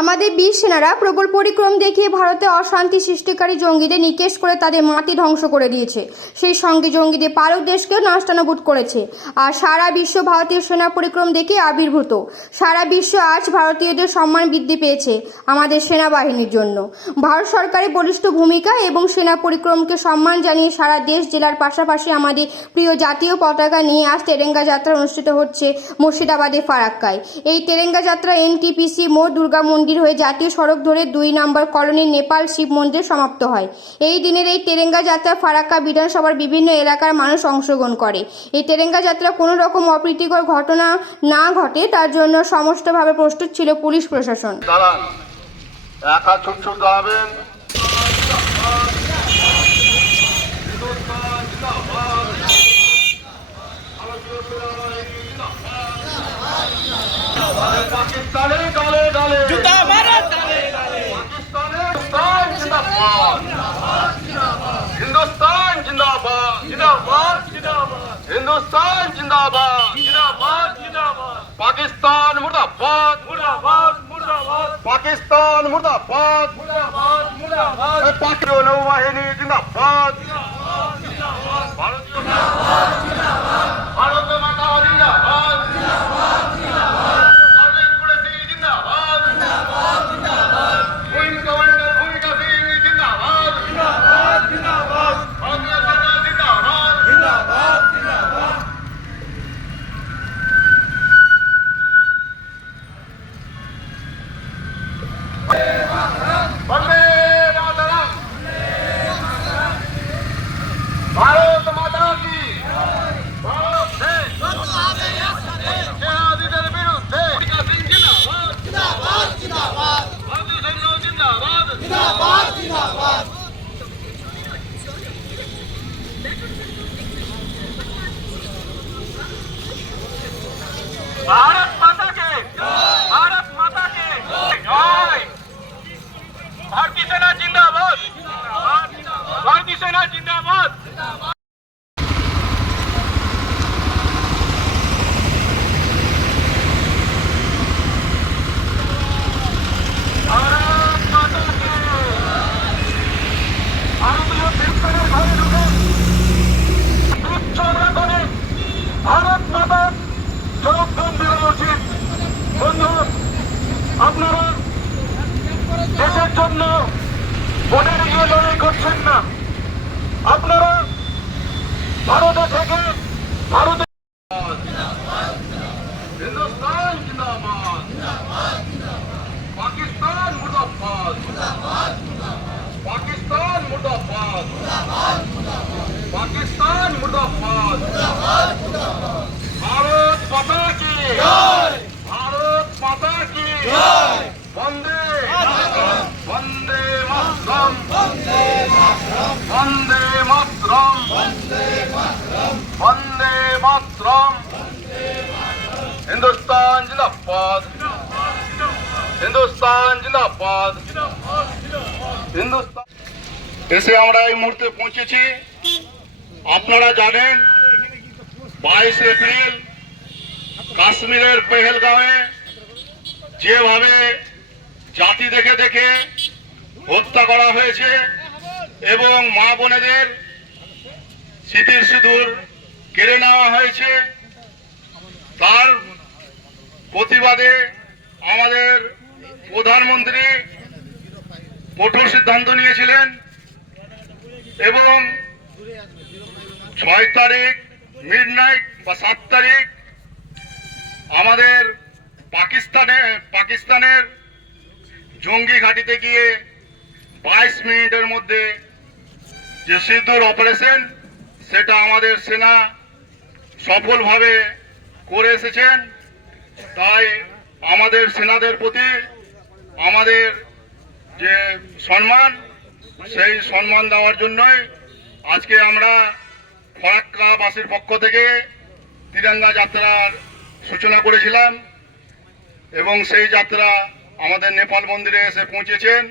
আমাদের বীর সেনারা প্রবল পরিক্রম দেখিয়ে ভারতে অশান্তি সৃষ্টিকারী জঙ্গিদের নিকেশ করে তাদের মাটি ধ্বংস করে দিয়েছে। সেই সঙ্গে জঙ্গিদের পালক দেশকেও নাস্তানাবুদ করেছে। আর সারা বিশ্ব ভারতীয় সেনা পরিক্রম দেখে আবির্ভূত। সারা বিশ্ব আজ ভারতীয়দের সম্মান বৃদ্ধি পেয়েছে আমাদের সেনাবাহিনীর জন্য। ভারত সরকারের বলিষ্ঠ ভূমিকা এবং সেনা পরিক্রমকে সম্মান জানিয়ে সারা দেশ জেলার পাশাপাশি আমাদের প্রিয় জাতীয় পতাকা নিয়ে আজ তেরেঙ্গা যাত্রা অনুষ্ঠিত হচ্ছে মুর্শিদাবাদের ফারাক্কায়। এই তেরেঙ্গা যাত্রা এনটিপিসি, মো দুর্গা মন্দির হয়ে জাতীয় সড়ক ধরে দুই নম্বর কলোনির নেপাল শিব মন্দির সমাপ্ত হয়। এই দিনের এই তেরেঙ্গা যাত্রা ফারাক্কা বিধানসভার বিভিন্ন এলাকার মানুষ অংশগ্রহণ করে। এই তেরেঙ্গা যাত্রা কোনো রকম অপ্রীতিকর ঘটনা না ঘটে, তার জন্য সমস্তভাবে প্রস্তুত ছিল পুলিশ প্রশাসন। একা ছুট ছুট দাঁড়াবেন পাকিস্তানে গালে গালে জুতা মারা তালে পাকিস্তানে হিন্দুস্তান জিন্দাবাদ হিন্দুস্তান জিন্দাবাদ জিন্দাবাদ জিন্দাবাদ হিন্দুস্তান জিন্দাবাদ জিন্দাবাদ জিন্দাবাদ পাকিস্তান মুর্দাবাদ মুর্দাবাদ মুর্দাবাদ পাকিস্তান মুর্দাবাদ মুর্দাবাদ মুর্দাবাদ পাকিস্তান নৌবাহিনী ভারত মাতার জবাবদান দেওয়া উচিত। বন্ধু, আপনারা দেশের জন্য ভোটের গিয়ে লড়াই করছেন না। আপনারা ভারতে থেকে ভারতে হিন্দুস্তান জিন্দাবাদ পাকিস্তান মুর্দাবাদ পাকিস্তান মুর্দাবাদ পাকিস্তান মুর্দাবাদ ভারত মাতা কি ভারত মাতা কি বন্দে বন্দে বন্দে মাতরম। বন্দে মাতরম। হিন্দুস্তান জিন্দাবাদ। হিন্দুস্তান জিন্দাবাদ। হিন্দুস্তান। এসে আমরা এই মুহূর্তে পৌঁছেছি। আপনারা জানেন, বাইশ এপ্রিল কাশ্মীরের পেহেলগাঁওয়ে যেভাবে জাতি দেখে দেখে হত্যা করা হয়েছে এবং মা বোনেদের স্মৃতির সিঁদুর কেড়ে নেওয়া হয়েছে। তার প্রতিবাদে আমাদের প্রধানমন্ত্রী কঠোর সিদ্ধান্ত নিয়েছিলেন এবং ছয় তারিখ মিড নাইট বা সাত তারিখ আমাদের পাকিস্তানে পাকিস্তানের জঙ্গি ঘাঁটিতে গিয়ে বাইশ মিনিটের মধ্যে যে সিঁদুর অপারেশন, সেটা আমাদের সেনা সফলভাবে করে এসেছেন। তাই আমাদের সেনাদের প্রতি আমাদের যে সম্মান, সেই সম্মান দেওয়ার জন্যই আজকে আমরা ফরাক্কাবাসীর পক্ষ থেকে তিরঙ্গা যাত্রার সূচনা করেছিলাম এবং সেই যাত্রা আমাদের নেপাল মন্দিরে এসে পৌঁছেছেন।